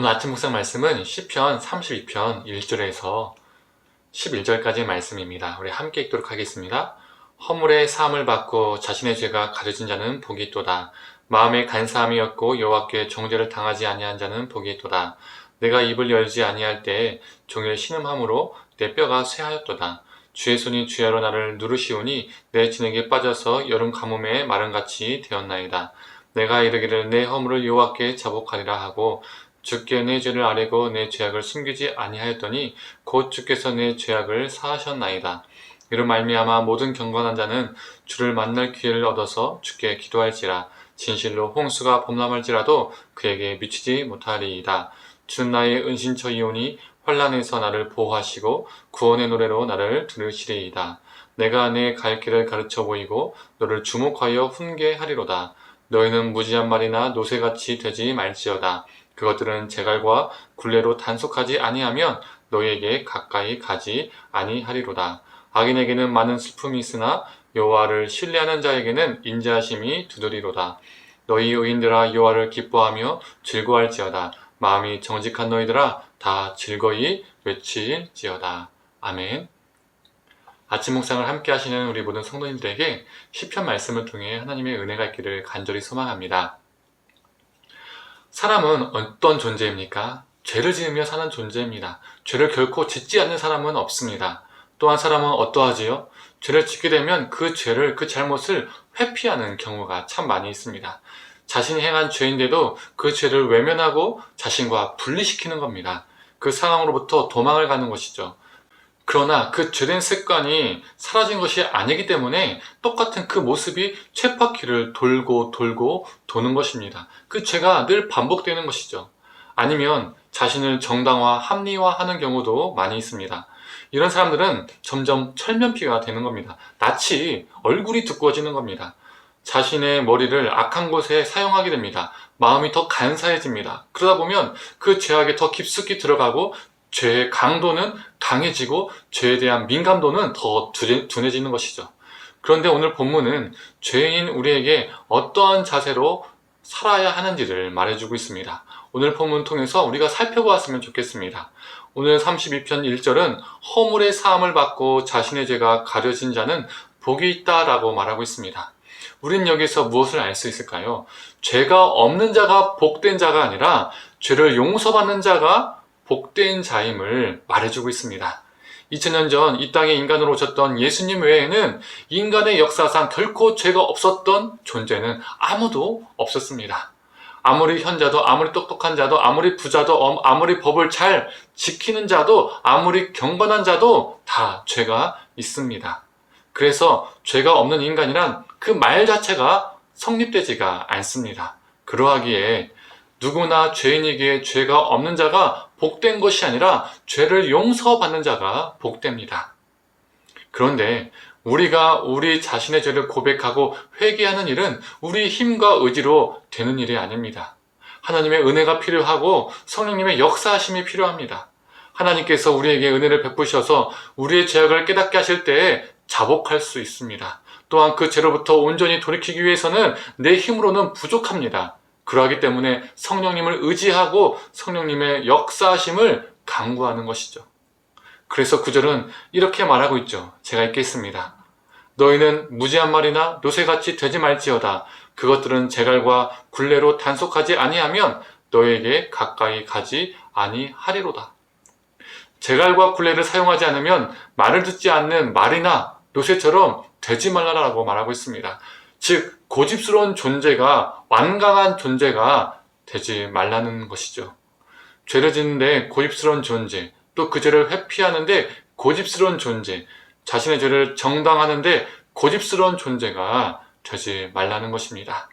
오늘 아침 묵상 말씀은 시편 32편 1절에서 11절까지의 말씀입니다. 우리 함께 읽도록 하겠습니다. 허물의 사함을 받고 자신의 죄가 가려진 자는 복이 있도다. 마음에 간사함이 없고 여호와께 정죄를 당하지 아니한 자는 복이 있도다. 내가 입을 열지 아니할 때에 종일 신음함으로 내 뼈가 쇠하였도다. 주의 손이 주야로 나를 누르시오니 내 진액에 빠져서 여름 가뭄에 마른같이 되었나이다. 내가 이르기를 내 허물을 여호와께 자복하리라 하고 주께 내 죄를 아뢰고 내 죄악을 숨기지 아니하였더니 곧 주께서 내 죄악을 사하셨나이다. 이로 말미암아 모든 경건한 자는 주를 만날 기회를 얻어서 주께 기도할지라. 진실로 홍수가 범람할지라도 그에게 미치지 못하리이다. 주는 나의 은신처이오니 환난에서 나를 보호하시고 구원의 노래로 나를 들으시리이다. 내가 내 갈 길을 가르쳐 보이고 너를 주목하여 훈계하리로다. 너희는 무지한 말이나 노새같이 되지 말지어다. 그것들은 제갈과 굴레로 단속하지 아니하면 너희에게 가까이 가지 아니하리로다. 악인에게는 많은 슬픔이 있으나 여호와를 신뢰하는 자에게는 인자하심이 두드리로다. 너희 의인들아 여호와를 기뻐하며 즐거워할지어다. 마음이 정직한 너희들아 다 즐거이 외칠지어다. 아멘. 아침 묵상을 함께 하시는 우리 모든 성도님들에게 시편 말씀을 통해 하나님의 은혜가 있기를 간절히 소망합니다. 사람은 어떤 존재입니까? 죄를 지으며 사는 존재입니다. 죄를 결코 짓지 않는 사람은 없습니다. 또한 사람은 어떠하지요? 죄를 짓게 되면 그 죄를, 그 잘못을 회피하는 경우가 참 많이 있습니다. 자신이 행한 죄인데도 그 죄를 외면하고 자신과 분리시키는 겁니다. 그 상황으로부터 도망을 가는 것이죠. 그러나 그 죄된 습관이 사라진 것이 아니기 때문에 똑같은 그 모습이 쳇바퀴를 돌고 도는 것입니다. 그 죄가 늘 반복되는 것이죠. 아니면 자신을 정당화, 합리화하는 경우도 많이 있습니다. 이런 사람들은 점점 철면피가 되는 겁니다. 낯이 얼굴이 두꺼워지는 겁니다. 자신의 머리를 악한 곳에 사용하게 됩니다. 마음이 더 간사해집니다. 그러다 보면 그 죄악에 더 깊숙이 들어가고 죄의 강도는 강해지고 죄에 대한 민감도는 더 둔해지는 것이죠. 그런데 오늘 본문은 죄인 우리에게 어떠한 자세로 살아야 하는지를 말해주고 있습니다. 오늘 본문 통해서 우리가 살펴보았으면 좋겠습니다. 오늘 32편 1절은 허물의 사함을 받고 자신의 죄가 가려진 자는 복이 있다라고 말하고 있습니다. 우린 여기서 무엇을 알 수 있을까요? 죄가 없는 자가 복된 자가 아니라 죄를 용서받는 자가 복된 자임을 말해주고 있습니다. 2000년 전 이 땅에 인간으로 오셨던 예수님 외에는 인간의 역사상 결코 죄가 없었던 존재는 아무도 없었습니다. 아무리 현자도, 아무리 똑똑한 자도, 아무리 부자도, 아무리 법을 잘 지키는 자도, 아무리 경건한 자도 다 죄가 있습니다. 그래서 죄가 없는 인간이란 그 말 자체가 성립되지가 않습니다. 그러하기에 누구나 죄인에게 죄가 없는 자가 복된 것이 아니라 죄를 용서받는 자가 복됩니다. 그런데 우리가 우리 자신의 죄를 고백하고 회개하는 일은 우리 힘과 의지로 되는 일이 아닙니다. 하나님의 은혜가 필요하고 성령님의 역사하심이 필요합니다. 하나님께서 우리에게 은혜를 베푸셔서 우리의 죄악을 깨닫게 하실 때에 자복할 수 있습니다. 또한 그 죄로부터 온전히 돌이키기 위해서는 내 힘으로는 부족합니다. 그러하기 때문에 성령님을 의지하고 성령님의 역사하심을 간구하는 것이죠. 그래서 구절은 이렇게 말하고 있죠. 제가 읽겠습니다. 너희는 무지한 말이나 노새같이 되지 말지어다. 그것들은 제갈과 굴레로 단속하지 아니하면 너희에게 가까이 가지 아니하리로다. 제갈과 굴레를 사용하지 않으면 말을 듣지 않는 말이나 노새처럼 되지 말라라고 말하고 있습니다. 즉 고집스러운 존재가, 완강한 존재가 되지 말라는 것이죠. 죄를 짓는데 고집스러운 존재, 또 그 죄를 회피하는데 고집스러운 존재, 자신의 죄를 정당하는데 고집스러운 존재가 되지 말라는 것입니다.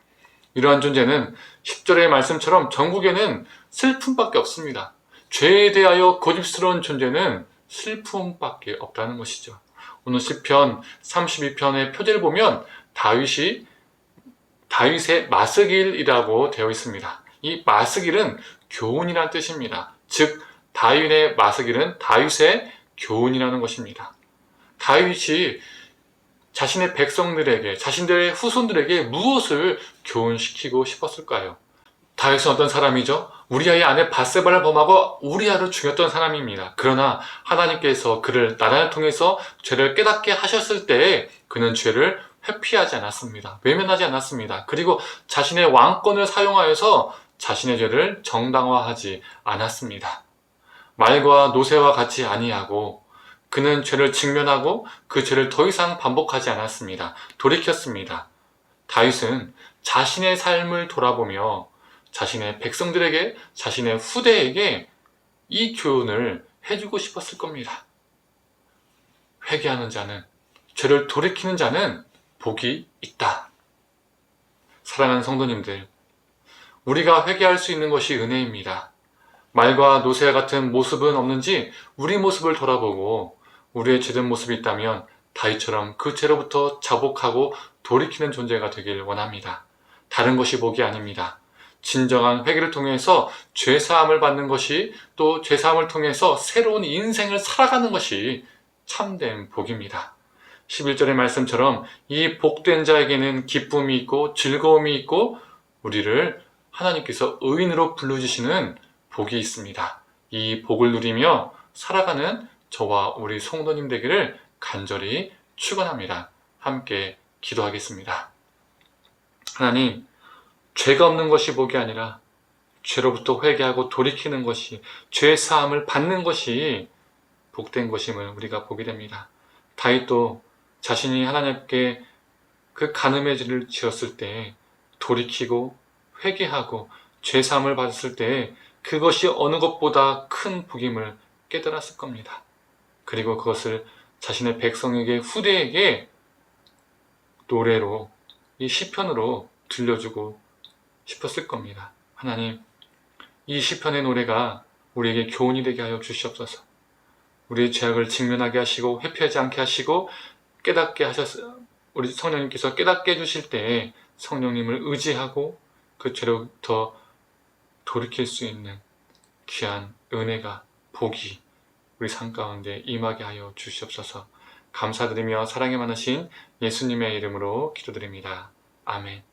이러한 존재는 10절의 말씀처럼 전국에는 슬픔밖에 없습니다. 죄에 대하여 고집스러운 존재는 슬픔밖에 없다는 것이죠. 오늘 시편 32편의 표제를 보면 다윗의 마스길이라고 되어 있습니다. 이 마스길은 교훈이라는 뜻입니다. 즉 다윗의 마스길은 다윗의 교훈이라는 것입니다. 다윗이 자신의 백성들에게, 자신들의 후손들에게 무엇을 교훈시키고 싶었을까요? 다윗은 어떤 사람이죠? 우리아의 아내 밧세바를 범하고 우리아를 죽였던 사람입니다. 그러나 하나님께서 그를 나단을 통해서 죄를 깨닫게 하셨을 때에 그는 죄를 회피하지 않았습니다. 외면하지 않았습니다. 그리고 자신의 왕권을 사용하여서 자신의 죄를 정당화하지 않았습니다. 말과 노새와 같이 아니하고 그는 죄를 직면하고 그 죄를 더 이상 반복하지 않았습니다. 돌이켰습니다. 다윗은 자신의 삶을 돌아보며 자신의 백성들에게, 자신의 후대에게 이 교훈을 해주고 싶었을 겁니다. 회개하는 자는, 죄를 돌이키는 자는 복이 있다. 사랑하는 성도님들, 우리가 회개할 수 있는 것이 은혜입니다. 말과 노새와 같은 모습은 없는지 우리 모습을 돌아보고 우리의 죄된 모습이 있다면 다윗처럼 그 죄로부터 자복하고 돌이키는 존재가 되길 원합니다. 다른 것이 복이 아닙니다. 진정한 회개를 통해서 죄사함을 받는 것이, 또 죄사함을 통해서 새로운 인생을 살아가는 것이 참된 복입니다. 11절의 말씀처럼 이 복된 자에게는 기쁨이 있고 즐거움이 있고 우리를 하나님께서 의인으로 불러주시는 복이 있습니다. 이 복을 누리며 살아가는 저와 우리 성도님 되기를 간절히 축원합니다. 함께 기도하겠습니다. 하나님, 죄가 없는 것이 복이 아니라 죄로부터 회개하고 돌이키는 것이, 죄 사함을 받는 것이 복된 것임을 우리가 보게 됩니다. 다윗도 자신이 하나님께 그 간음의 죄를 지었을 때 돌이키고 회개하고 죄 사함을 받았을 때 그것이 어느 것보다 큰 복임을 깨달았을 겁니다. 그리고 그것을 자신의 백성에게, 후대에게 노래로, 이 시편으로 들려주고 싶었을 겁니다. 하나님, 이 시편의 노래가 우리에게 교훈이 되게 하여 주시옵소서. 우리의 죄악을 직면하게 하시고 회피하지 않게 하시고 깨닫게 하셨어요. 우리 성령님께서 깨닫게 해주실 때에 성령님을 의지하고 그 죄로부터 돌이킬 수 있는 귀한 은혜가, 복이 우리 삶 가운데 임하게 하여 주시옵소서. 감사드리며 사랑이 많으신 예수님의 이름으로 기도드립니다. 아멘.